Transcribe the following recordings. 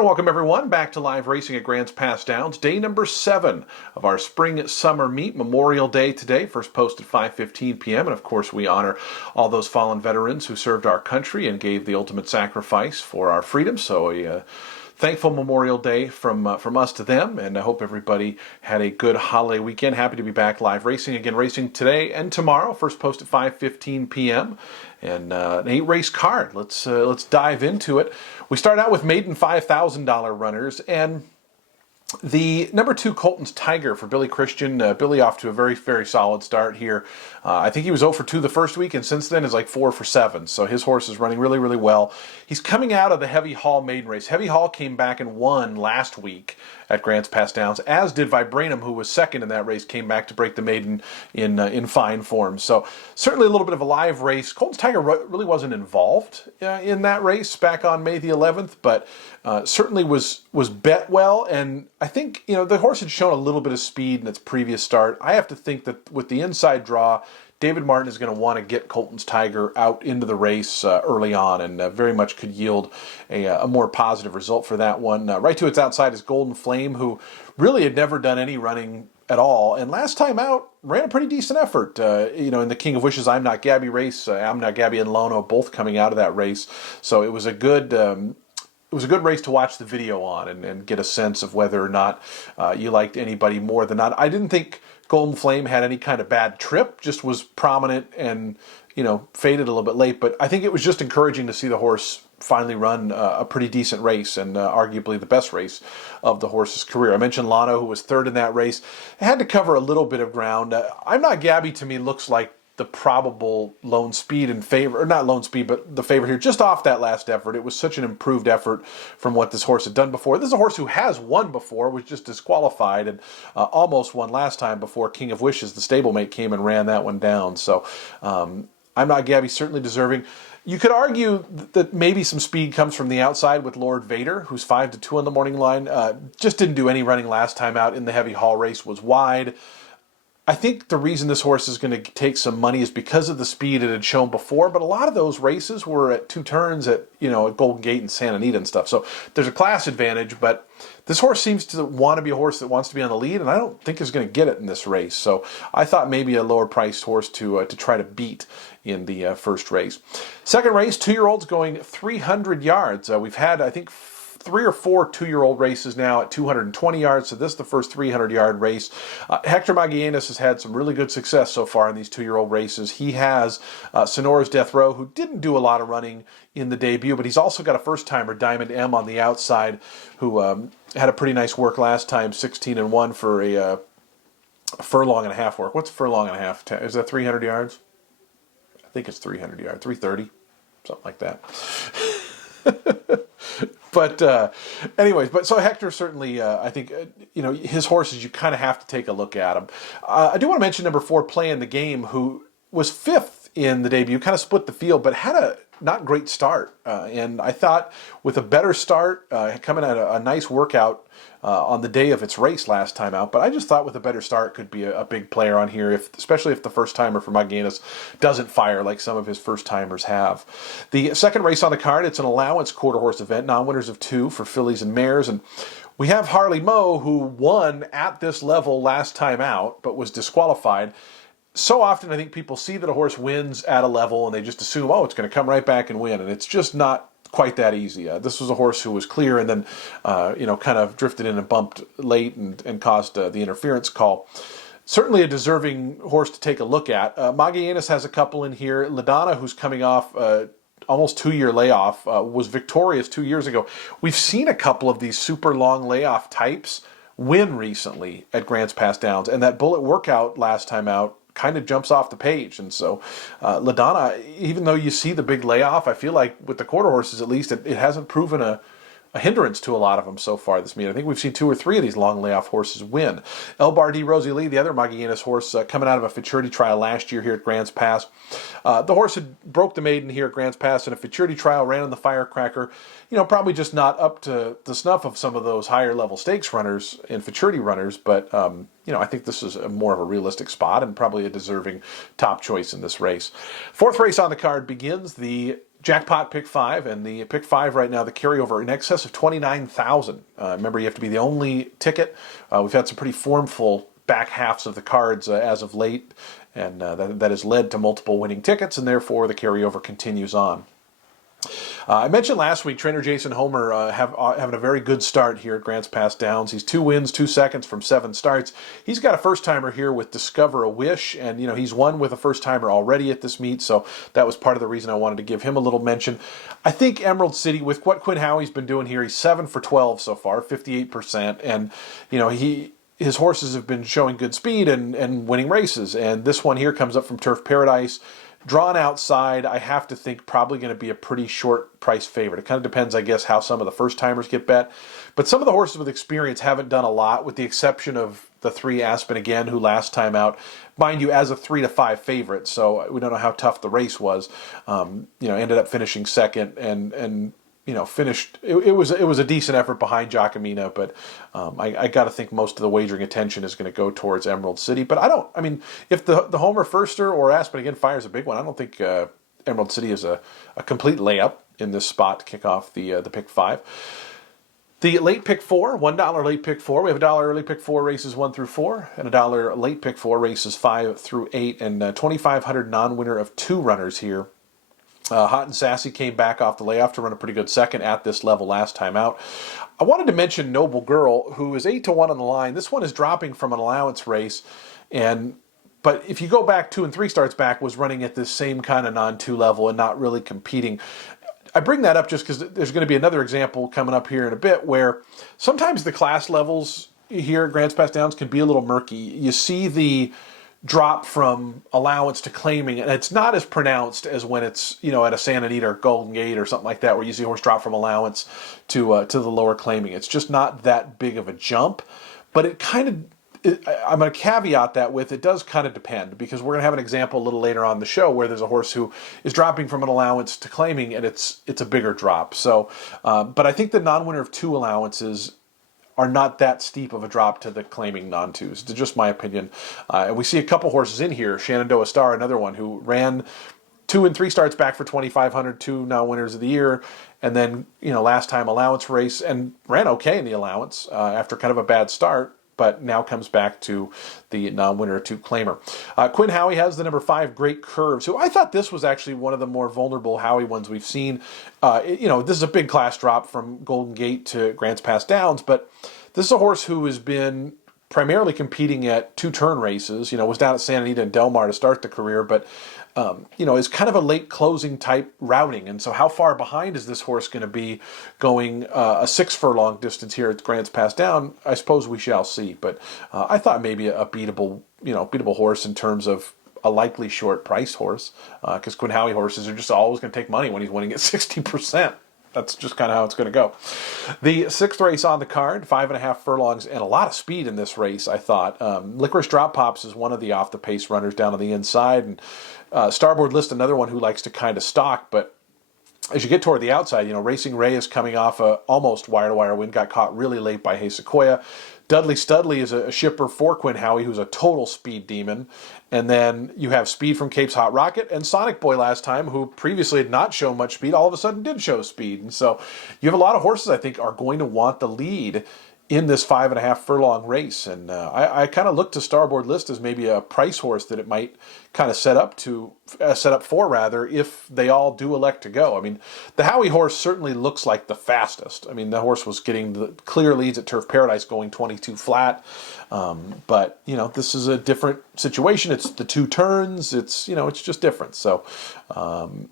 And welcome everyone back to live racing at Grants Pass Downs, day number 7 of our spring summer meet, Memorial Day today, first post at 5:15 p.m. And of course we honor all those fallen veterans who served our country and gave the ultimate sacrifice for our freedom. So a thankful Memorial Day from us to them, and I hope everybody had a good holiday weekend. Happy to be back live racing again, racing today and tomorrow. First post at 5:15 p.m. and an 8-race card. Let's dive into it. We start out with maiden $5,000 runners, and the number 2 Colton's Tiger for Billy Christian. Billy off to a very, very solid start here. I think he was 0 for 2 the first week, and since then is like 4 for 7. So his horse is running really, really well. He's coming out of the Heavy Hall maiden race. Heavy Hall came back and won last week at Grants Pass Downs, as did Vibranum, who was second in that race, came back to break the maiden in fine form. So certainly a little bit of a live race. Colton's Tiger really wasn't involved in that race back on May the 11th, but certainly was bet well, and I think the horse had shown a little bit of speed in its previous start. I have to think that with the inside draw, David Martin is going to want to get Colton's Tiger out into the race early on, and very much could yield a more positive result for that one. Right to its outside is Golden Flame, who really had never done any running at all, and last time out ran a pretty decent effort. In the King of Wishes I'm Not Gabby race, I'm Not Gabby and Lono both coming out of that race, so it was a good race to watch the video on and get a sense of whether or not you liked anybody more than not. I didn't think Golden Flame had any kind of bad trip, just was prominent and faded a little bit late. But I think it was just encouraging to see the horse finally run a pretty decent race, and arguably the best race of the horse's career. I mentioned Lano, who was third in that race. It had to cover a little bit of ground. I'm Not Gabby to me looks like the probable lone speed in favor, or not lone speed, but the favorite here, just off that last effort. It was such an improved effort from what this horse had done before. This is a horse who has won before, was just disqualified, and almost won last time before King of Wishes, the stablemate, came and ran that one down. So I'm Not Gabby, certainly deserving. You could argue that maybe some speed comes from the outside with Lord Vader, who's 5-2 on the morning line. Just didn't do any running last time out in the Heavy Hall race, was wide. I think the reason this horse is going to take some money is because of the speed it had shown before, but a lot of those races were at 2 turns at Golden Gate and Santa Anita and stuff. So there's a class advantage, but this horse seems to want to be a horse that wants to be on the lead, and I don't think is going to get it in this race. So I thought maybe a lower priced horse to try to beat in the first race. Second race, 2-year-olds going 300 yards. We've had, I think, 3 or 4 2-year-old races now at 220 yards, so this is the first 300-yard race. Hector Magallanes has had some really good success so far in these 2-year-old races. He has Sonora's Death Row, who didn't do a lot of running in the debut, but he's also got a first-timer, Diamond M, on the outside, who had a pretty nice work last time, 16-1 for a furlong and a half work. What's a furlong and a half? Is that 300 yards? I think it's 300 yards, 330, something like that. But anyways, so Hector certainly, I think, his horses, you kind of have to take a look at him. I do want to mention number 4, Play in the Game, who was 5th in the debut, kind of split the field, but had a not great start. And I thought with a better start, coming at a nice workout on the day of its race last time out, but I just thought with a better start could be a big player on here, especially if the first-timer for Magallanes doesn't fire like some of his first-timers have. The second race on the card, it's an allowance quarter-horse event, non-winners of 2 for fillies and mares, and we have Harley Moe, who won at this level last time out, but was disqualified. So often I think people see that a horse wins at a level and they just assume, it's going to come right back and win, and it's just not quite that easy. This was a horse who was clear and then, kind of drifted in and bumped late and caused the interference call. Certainly a deserving horse to take a look at. Magallanes has a couple in here. LaDonna, who's coming off almost 2-year layoff, was victorious 2 years ago. We've seen a couple of these super long layoff types win recently at Grants Pass Downs, and that Bullet Workout last time out kind of jumps off the page. And so LaDonna, even though you see the big layoff, I feel like with the quarter horses at least, it hasn't proven a hindrance to a lot of them so far this meet. I think we've seen 2 or 3 of these long layoff horses win. El Bardi Rosie Lee, the other Magallanes horse, coming out of a futurity trial last year here at Grants Pass. The horse had broke the maiden here at Grants Pass in a futurity trial, ran in the Firecracker. Probably just not up to the snuff of some of those higher level stakes runners and futurity runners, but I think this is more of a realistic spot and probably a deserving top choice in this race. Fourth race on the card begins the jackpot pick 5, and the pick 5 right now, the carryover in excess of 29,000. Remember, you have to be the only ticket. We've had some pretty formful back halves of the cards as of late, and that has led to multiple winning tickets, and therefore the carryover continues on. I mentioned last week trainer Jason Homer having a very good start here at Grants Pass Downs. He's 2 wins, 2 seconds from 7 starts. He's got a first-timer here with Discover a Wish, and he's won with a first-timer already at this meet, so that was part of the reason I wanted to give him a little mention. I think Emerald City, with what Quinn Howie's been doing here, he's 7 for 12 so far, 58%, and his horses have been showing good speed and winning races, and this one here comes up from Turf Paradise. Drawn outside, I have to think probably going to be a pretty short price favorite. It kind of depends, I guess, how some of the first timers get bet. But some of the horses with experience haven't done a lot, with the exception of the 3 Aspen Again, who last time out, mind you, as a 3 to 5 favorite. So we don't know how tough the race was. Ended up finishing second and finished. It was a decent effort behind Giacomina, but I got to think most of the wagering attention is going to go towards Emerald City. But if the Homer Firster or Aspen Again fires a big one, I don't think Emerald City is a complete layup in this spot to kick off the pick 5. The late pick 4, $1 late pick 4. We have $1 early pick 4 races 1 through 4, and $1 late pick 4 races 5 through 8, and 2,500 non-winner of 2 runners here. Hot and Sassy came back off the layoff to run a pretty good second at this level last time out. I wanted to mention Noble Girl, who is 8 to 1 on the line. This one is dropping from an allowance race, but if you go back 2 and 3 starts back, was running at this same kind of non-2 level and not really competing. I bring that up just because there's going to be another example coming up here in a bit where sometimes the class levels here at Grants Pass Downs can be a little murky. You see the drop from allowance to claiming, and it's not as pronounced as when it's at a Santa Anita or Golden Gate or something like that, where you see a horse drop from allowance to the lower claiming. It's just not that big of a jump, but I'm going to caveat that with it does kind of depend, because we're going to have an example a little later on the show where there's a horse who is dropping from an allowance to claiming, and it's a bigger drop. So, but I think the non-winner of 2 allowances are not that steep of a drop to the claiming non-2s. It's just my opinion. And we see a couple horses in here. Shenandoah Star, another one who ran 2 and 3 starts back for 2,500, 2 now winners of the year, and then last time allowance race and ran okay in the allowance after kind of a bad start, but now comes back to the non-winner 2 claimer. Quinn Howie has the number 5 Great Curves, who I thought this was actually one of the more vulnerable Howie ones we've seen. This is a big class drop from Golden Gate to Grants Pass Downs, but this is a horse who has been primarily competing at 2-turn races. Was down at Santa Anita and Del Mar to start the career, but is kind of a late closing type routing. And so how far behind is this horse going to be going a 6 furlong distance here at Grants Pass Down? I suppose we shall see. But I thought maybe a beatable horse in terms of a likely short price horse, because Quinn Howie horses are just always going to take money when he's winning at 60%. That's just kind of how it's going to go. The 6th race on the card, 5.5 furlongs, and a lot of speed in this race, I thought. Licorice Drop Pops is one of the off-the-pace runners down on the inside, and Starboard List, another one who likes to kind of stalk, but as you get toward the outside, Racing Ray is coming off a almost wire-to-wire win, got caught really late by Hey Sequoia. Dudley Studley is a shipper for Quinn Howie, who's a total speed demon. And then you have Speed from Cape's Hot Rocket, and Sonic Boy last time, who previously had not shown much speed, all of a sudden did show speed. And so you have a lot of horses, I think, are going to want the lead in this 5.5 furlong race. And I kind of look to Starboard List as maybe a price horse that it might kind of set up for, if they all do elect to go. I mean, the Howie horse certainly looks like the fastest. I mean, the horse was getting the clear leads at Turf Paradise going 22 flat. But, this is a different situation. It's the 2 turns. It's just different. So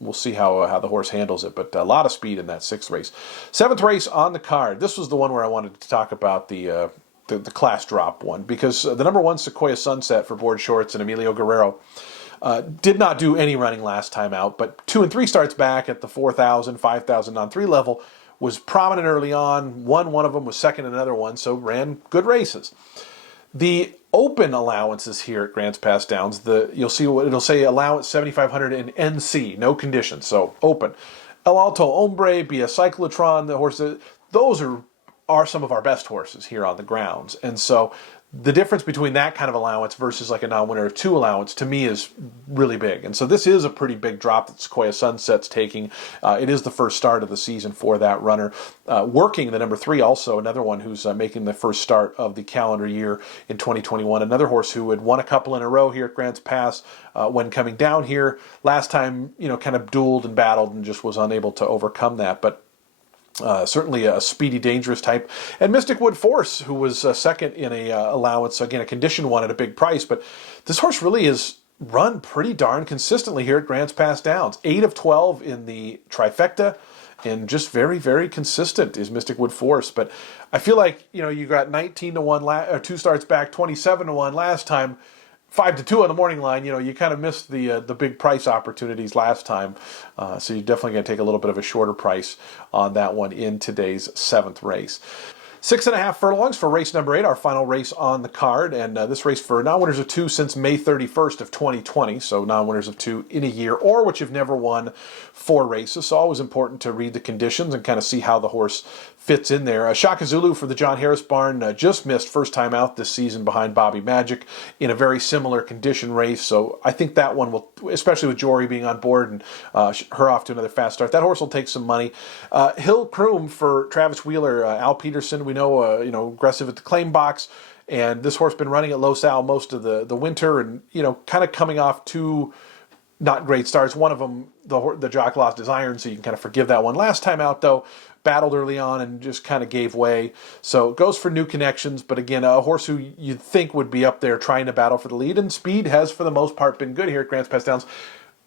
we'll see how the horse handles it. But a lot of speed in that 6th race. 7th race on the card. This was the one where I wanted to talk about the class drop one, because the number 1 Sequoia Sunset for Board Shorts and Emilio Guerrero did not do any running last time out, but 2 and 3 starts back at the 4,000, 5,000 on 3 level, was prominent early on, won one of them, was second in another one, so ran good races. The open allowances here at Grants Pass Downs, you'll see what it'll say: allowance 7,500 in NC, no conditions, so open. El Alto Hombre, Be a Cyclotron, the horses, those are some of our best horses here on the grounds. And so the difference between that kind of allowance versus like a non-winner of 2 allowance to me is really big. And so this is a pretty big drop that Sequoia Sunset's taking. It is the first start of the season for that runner. Working, the number 3, also another one who's making the first start of the calendar year in 2021. Another horse who had won a couple in a row here at Grants Pass when coming down here. Last time, kind of dueled and battled and just was unable to overcome that. But certainly a speedy, dangerous type. And Mystic Wood Force, who was second in a allowance, again, a condition one at a big price. But this horse really is run pretty darn consistently here at Grants Pass Downs. 8 of 12 in the trifecta, and just very, very consistent is Mystic Wood Force. But I feel like, you got 19 to 1, 2 starts back, 27 to 1 last time. 5 to 2 on the morning line, you kind of missed the big price opportunities last time. So you're definitely going to take a little bit of a shorter price on that one in today's 7th race. 6.5 furlongs for race number 8, our final race on the card. And this race for non-winners of 2 since May 31st of 2020. So non-winners of 2 in a year, or which have never won 4 races. So always important to read the conditions and kind of see how the horse fits in there. Shaka Zulu for the John Harris barn just missed first time out this season behind Bobby Magic in a very similar condition race. So I think that one will, especially with Jory being on board and her off to another fast start, that horse will take some money. Hill Kroom for Travis Wheeler, Al Peterson, we know, aggressive at the claim box. And this horse been running at Los Al most of the winter and, kind of coming off 2 not great starts. One of them, the jock lost his iron, so you can kind of forgive that one. Last time out, though, battled early on and just kind of gave way. So it goes for new connections, but again, a horse who you'd think would be up there trying to battle for the lead, and speed has, for the most part, been good here at Grants Pass Downs.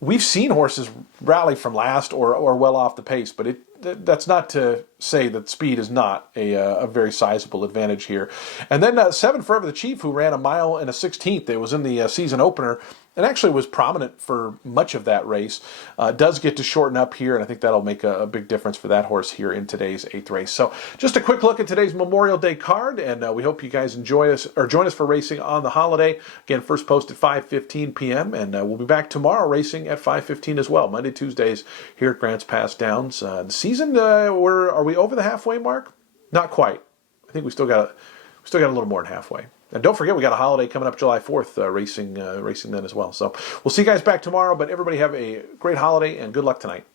We've seen horses rally from last or well off the pace, but that's not to say that speed is not a very sizable advantage here. And then 7 Forever the Chief, who ran 1 mile and a 16th. It was in the season opener and actually was prominent for much of that race. Does get to shorten up here, and I think that'll make a big difference for that horse here in today's 8th race. So just a quick look at today's Memorial Day card, and we hope you guys enjoy us or join us for racing on the holiday. Again, first post at 5:15 p.m., and we'll be back tomorrow racing at 5:15 as well. Monday, Tuesdays here at Grants Pass Downs. The season, are we over the halfway mark? Not quite. I think we still got a little more than halfway. And don't forget, we got a holiday coming up July 4th, racing then as well. So we'll see you guys back tomorrow, but everybody have a great holiday and good luck tonight.